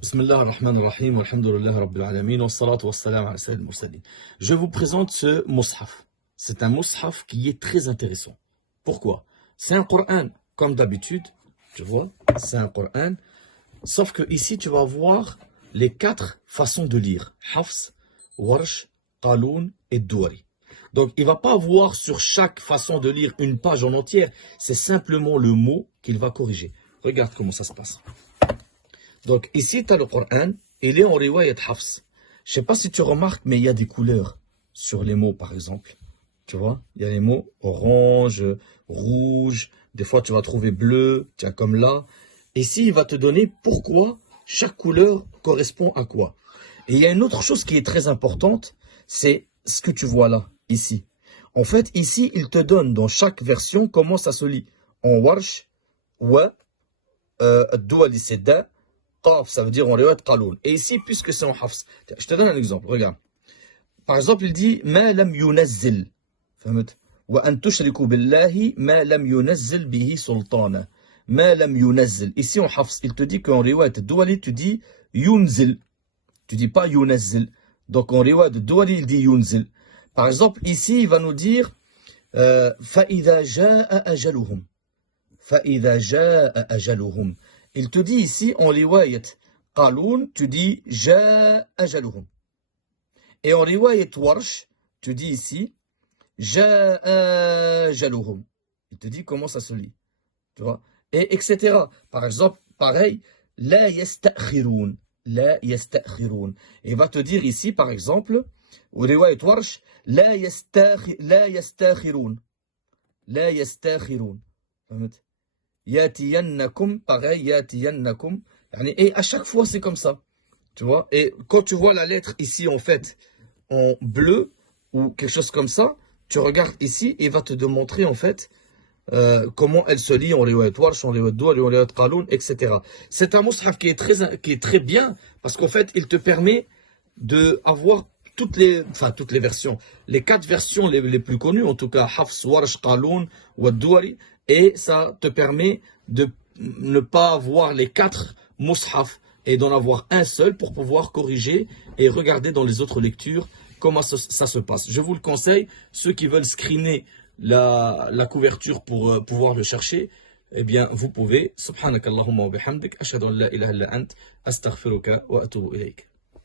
Bismillah ar-Rahman ar-Rahim, walhamdulillah rabbil alamin, wa salatu wa salam ala sayyidil mursalin. Je vous présente ce mushaf. C'est un mushaf qui est très intéressant. Pourquoi? C'est un Coran, comme d'habitude, tu vois, c'est un Coran, sauf que ici tu vas voir les 4 façons de lire. Hafs, Warsh, Qaloun et Douari. Donc il ne va pas avoir sur chaque façon de lire une page en entière, c'est simplement le mot qu'il va corriger. Regarde comment ça se passe. Donc ici, tu as le Coran, il est en riwayat Hafs. Je ne sais pas si tu remarques, mais il y a des couleurs sur les mots, par exemple. Tu vois, il y a les mots orange, rouge, des fois tu vas trouver bleu, tiens, comme là. Ici, il va te donner pourquoi chaque couleur correspond à quoi. Et il y a une autre chose qui est très importante, c'est ce que tu vois là, ici. En fait, ici, il te donne dans chaque version comment ça se lit. En Warsh, Wa, Douali Sedda, Qaf, ça veut dire en riwayat Qaloun. Et ici, puisque c'est en Hafs, je te donne un exemple, regarde. Par exemple, il dit Ma lam yunazzil. Wa an tushriku billahi ma lam yunazzil bihi sultana. Ma lam yunazzil. Ici en Hafs, il te dit qu'en riwayat Douali, tu dis yunzil. Tu dis pas yunazzil. Donc en riwayat Douali, il dit yunzil. Par exemple, ici, il va nous dire Fa'idha ja'a ajaluhum. Fa'idha ja'a ajaluhum. Il te dit ici, en riwayat Qaloun, tu dis Ja'a ajaluhum. Et en riwayat Warsh, tu dis ici Ja'a ajaluhum. Il te dit comment ça se lit. Tu vois? Et etc. Par exemple, pareil, La yasta'khiroun. La yasta'khiroun. Il va te dire ici, par exemple, au riwayat Warsh, La yasta'khiroun. La yasta'khiroun. Yatiyannakum, pareil, yatiyannakum. Et à chaque fois, c'est comme ça. Tu vois? Et quand tu vois la lettre ici, en fait, en bleu, ou quelque chose comme ça, tu regardes ici, et il va te démontrer, en fait, comment elle se lit en riwayat Warsh, en riwayat Douali, en riwayat Qaloun, etc. C'est un mushaf qui est très bien, parce qu'en fait, il te permet d'avoir toutes les versions, les 4 versions les plus connues, en tout cas, Hafs, Warsh, Qaloun, ou Douali, et ça te permet de ne pas avoir les 4 mushaf et d'en avoir un seul pour pouvoir corriger et regarder dans les autres lectures comment ça se passe. Je vous le conseille, ceux qui veulent screener la couverture pour pouvoir le chercher, eh bien vous pouvez. Subhanakallahumma wa bihamdik, ashhadu an la ilaha illa ant, astaghfiruka wa atubu ilayk.